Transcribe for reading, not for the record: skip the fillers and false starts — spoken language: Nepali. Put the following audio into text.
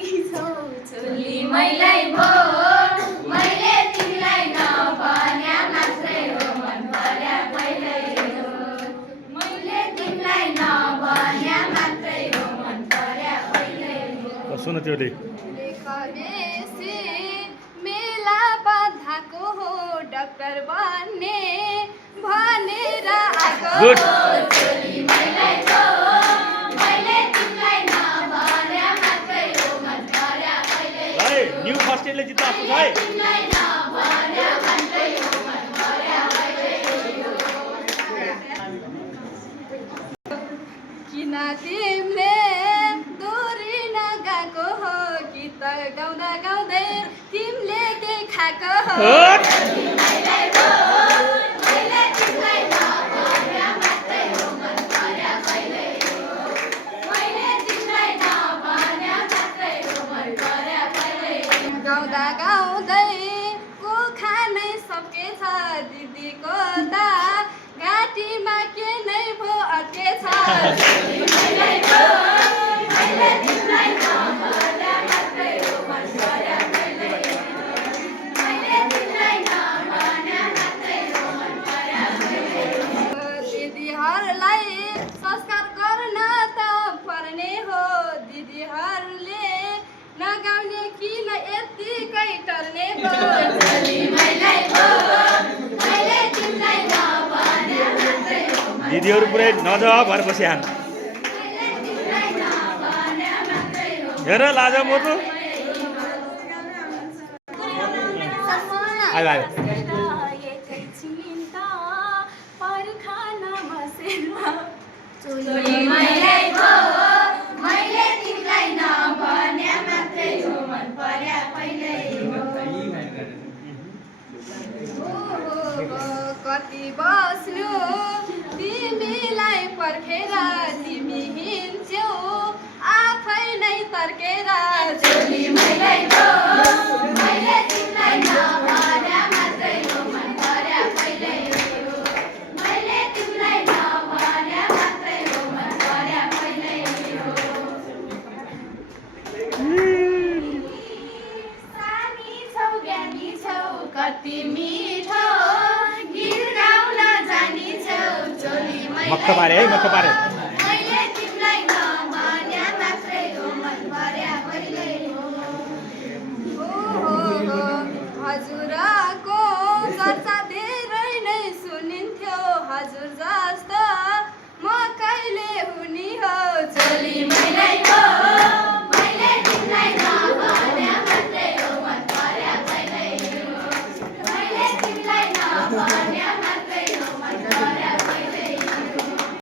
चोली मैलाई भो मैले तिमीलाई नभन्या मात्रै हो मन पर्या पहिल्यै हो मैले तिमीलाई नभन्या मात्रै हो मन पर्या पहिल्यै हो सुन त्यो दे लेखबेसी मेला बाधाको हो डाक्टर बन्ने भनेर आएको चोली मैलाई भो मैले तिमीलाई नभन्या मात्रै हो मन पर्या पहिल्यै है न्यू फर्स्ट एडले जित्दा आएको छ है तिमीलाई नभन्या मात्रै हो मन पर्या पहिल्यै किन तिमीले दूरी नगएको हो गीत गाउँदा गाउँदै तिमीले के खाएको हो मैलाई भो मैले तिमीलाई नभन्या मात्रै हो मन पर्या पहिल्यै हो मैले तिमीलाई नभन्या मात्रै हो मन पर्या पहिल्यै हो गाउँदा गाउँदै कोखा नै सकेछ दिदीको त घाँटीमा के नै भो अड्केछ मैलाई भो मैले तिमीलाई नभन्या मात्रै हो मन पर्या पहिल्यै हो मैले तिमीलाई नभन्या मात्रै हो मन पर्या पहिल्यै हो दिदीहरूलाई संस्कार गर्न त पर्ने हो दिदीहरूले नगाउने किन यत्तिकै टर्ने हो चोली मैलाई भो मैले तिमीलाई नभन्या मात्रै हो मन दिदीहरु पुरै नजवाब भएर बसिहान मैले तिमीलाई नभन्या मात्रै हो हेर लाजा मोटो आयो आयो चोली मैलाई भो मैले तिमीलाई नभन्या मात्रै हो मन पर्या पहिल्यै हो कति बस्नु तिमीलाई पर्खेर तिमी हिँड्छौ आफै नै तर्केर चोली मैलाई भो मैले तिमीलाई नभन्या मात्रै हो मन पर्या पहिल्यै हो मैले तिमीलाई नभन्या मात्रै हो मन पर्या पहिल्यै हो सानी छौ ज्ञानी छौ कति मिठो गीत गाउन जानी छौ चोली मक्ख पारे है मक्ख पारे